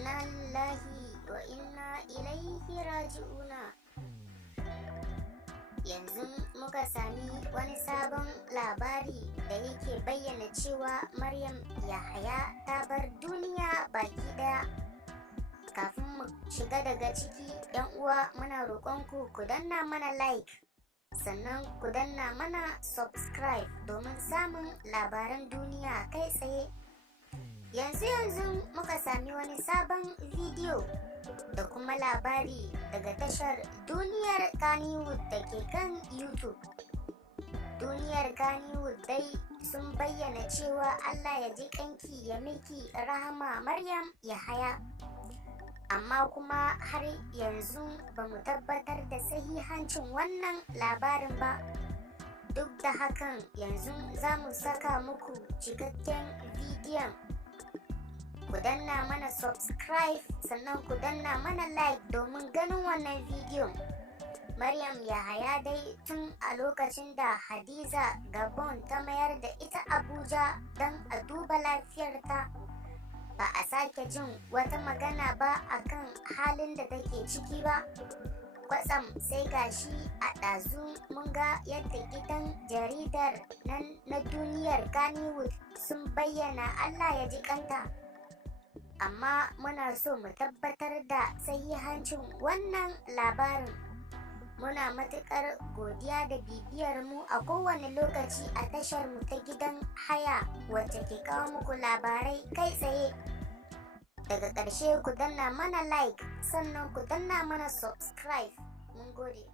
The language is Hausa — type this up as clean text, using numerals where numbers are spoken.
inna lillahi wa inna ilaihi raji'una. Yanzu muka sami wani sabon labari da yake bayyana cewa Maryam Yahaya ta bar duniya baki daya. Kafin mu shiga daga ciki, yan uwa muna roƙonku ku danna mana like, sannan ku danna mana subscribe domin samun labaran duniya kai tsaye. Yanzu muka sami wani sabon bidiyo da kuma labari daga tashar Duniyar Kannywood da ke kan YouTube. Duniyar Kannywood dai sun bayyana cewa Allah ya ji kanki ya miki rahama Maryam Yahaya. Amma kuma har yanzu ba mu tabbatar da sahihancin wannan labarin ba. Duk da hakan yanzu za mu saka muku cikakken bidiyon. Ku danna mana subscribe sannan ku danna mana like domin ganin wannan bidiyon. Maryam Yahaya dai tun a lokacin da Hadiza Gabon ta mayar da ita Abuja don a duba lafiyarta, ba a sake jin wata magana ba akan halin da take ciki ba. Kwatsam sai gashi a ɗazu mun ga yadda gidan jaridar nan na Duniyar Kannywood sun bayyana Allah ya ji kanta. Amma muna so mu tabbatar da sahihancin wannan labarin. Muna matuƙar godiya da bibiyar mu a kowane lokaci a tashar mu ta gidan haya wacce ke kawo muku labarai kai tsaye. Daga ƙarshe ku danna mana like sannan ku danna mana subscribe. Mun gode.